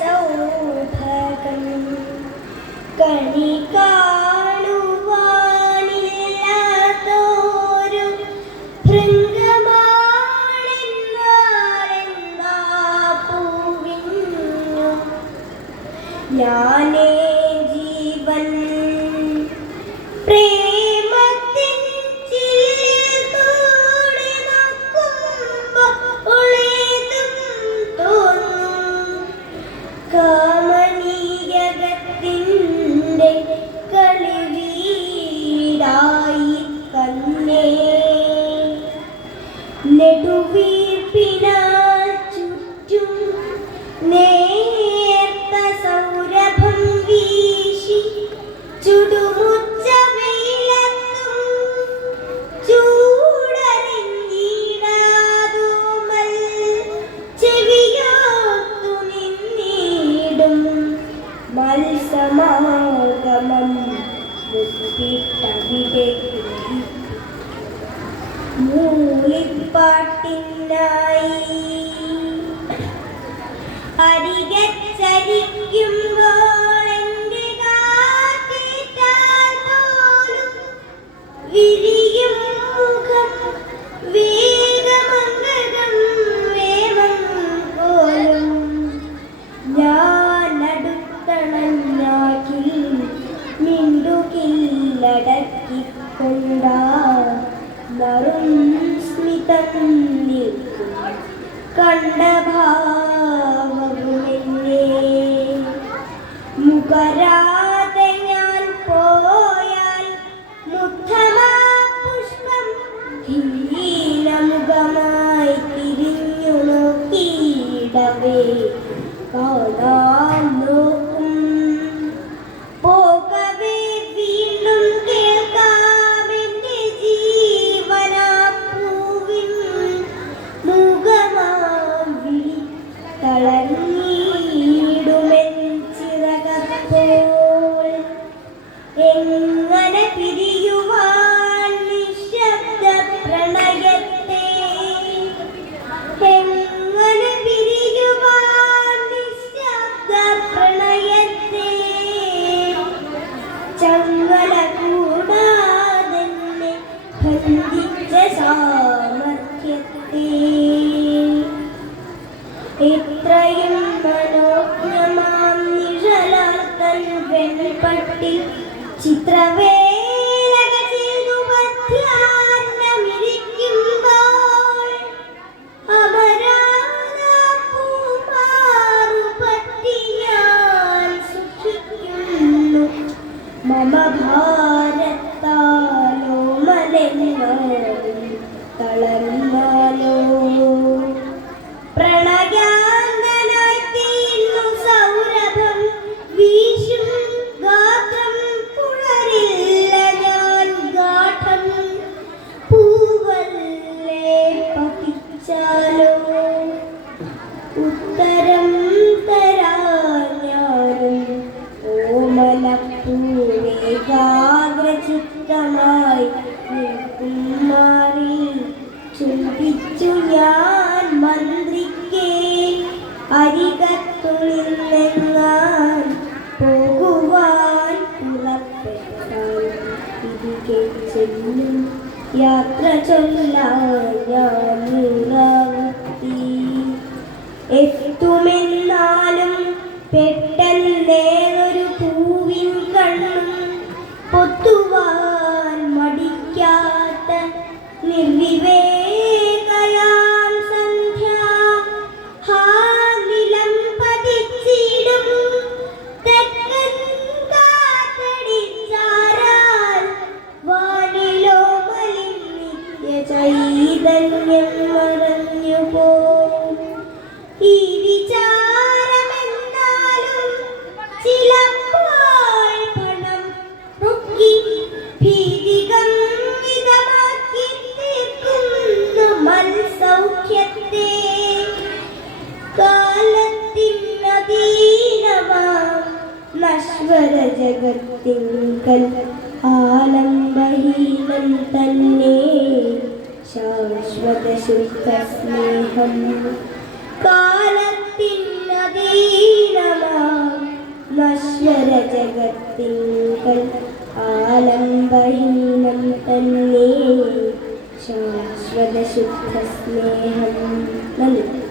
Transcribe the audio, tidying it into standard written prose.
സൗഭഗം കണി കാണുവാനില്ലാത്തോരു ഭൃംഗമാണെന്നാരെന്താ പൂവിന്നു ഞാനേ ജീവൻ പ്രേമത്തിൻ ചില്ലിൽ കൂടി നോക്കുമ്പോൾ ഉളേതും തോന്നും കാമനീയകത്തിൻ്റെ കളിവീടായി കണ്ണേ നെടുവീർപ്പിനാൽ ചുറ്റും നേർത്ത സൗരഭം വീശി ചുടുമുച്ച വെയിലത്തും ചൂടറിഞ്ഞിടാതോമൽ ചെവിയോർത്തു നിന്നിടും മത്സമാഗമം മുത്തിട്ടവിടെ മൂളിപ്പാട്ടിനായി അരികച്ചരിക്കുമ്പോൾ എൻ്റെ കാറ്റിട്ടാൽ പോലും വിരിയും മുഖം വേഗമംഗളം വേവം പോലും ഞാൻ അടുത്തണഞ്ഞാക്കിൽ മിണ്ടുകില്ലടക്കിക്കൊണ്ടാ നറും സ്മിതം നിൽക്കും കണ്ട ഭാവമെന്നെ മുഖരാതെ ഞാൻ പോയാൽ മുഗ്ധമാ പുഷ്പം ഹീനമുഖമായി തിരിഞ്ഞു നോക്കിയിടവേ കാണാൻ നോക്കും പോകവേ വീണ്ടും കേൾക്കാമെൻ്റെ ജീവനാപ്പൂവിൻ മുഖമാം വിളി തളർന്നിടുമെൻ ചിറകപ്പോൾ എങ്ങനെ പിരിയുവാൻ നിശബ്ദ പ്രണയത്തെ എങ്ങനെ പിരിയുവാൻ നിശബ്ദ പ്രണയത്തെ ചങ്ങല കൂടാതെന്നെ ബന്ധിച്ച സാമർഥ്യത്തെ ഇത്രയും മനോജ്ഞമാം നിഴലാർത്തൻ വെൺപട്ടിൽ ചിത്രവേലക ചെയ്തു മധ്യാഹ്നമിരിക്കുമ്പോൾ അപരാധ പൂമാറുപറ്റി ഞാൻ സുഖിക്കുന്നു മമ ഭാരത്താലോ മലെങ്ങാനും തളർന്നാലോ പ്രണയാന്തനായി തീർന്നു സൗരഭം വീശും ഗാത്രം പുണരില്ല ഞാൻ ഗാഠം പൂവല്ലേ പതിച്ചാലോ ഉത്തരം തരാൻ ഞാനും ഓമനപ്പൂവേകാഗ്രചിത്തമായി നിൽക്കും മാറി ചുംബിച്ചു ഞാൻ മന്ത്രിക്കേ അരികത്തു നിന്നെങ്ങാൻ പോകുവാൻ പുറപ്പെട്ടാൽ തിരികെ ചെല്ലും യാത്ര ചൊല്ലാൻ ഞാൻ നിലവുത്തി എത്തുമെന്നാലും പെട്ടെന്നേതൊരു പൂവിൻ കണ്ണും പൊത്തുവാൻ മടിക്കാത്ത നിർവിവേകയാം സന്ധ്യ ഹാ നിലം പതിച്ചിടും തെക്കൻ കാറ്റടിച്ചാരാൽ വാനിലോ മലിനിത്യ ചൈതന്യം മറഞ്ഞു പോം ഈ വിചാരമെന്നാലും ചിലപ്പോൾ പണം റുക്കി ഭീതികം വിധമാക്കി തീർക്കുന്നു മൽസൗഖ്യത്തെ കാലത്തിനധീനമാം നശ്വര ജഗത്തിങ്കൽ ആലംബഹീനം തന്നെ ശാശ്വത ശുദ്ധ സ്നേഹം കാലത്തിനധീനം ജഗത്തിങ്കൽ ആലംബഹീനം തന്നെ ശാശ്വത ശുദ്ധ സ്നേഹം നൽകി.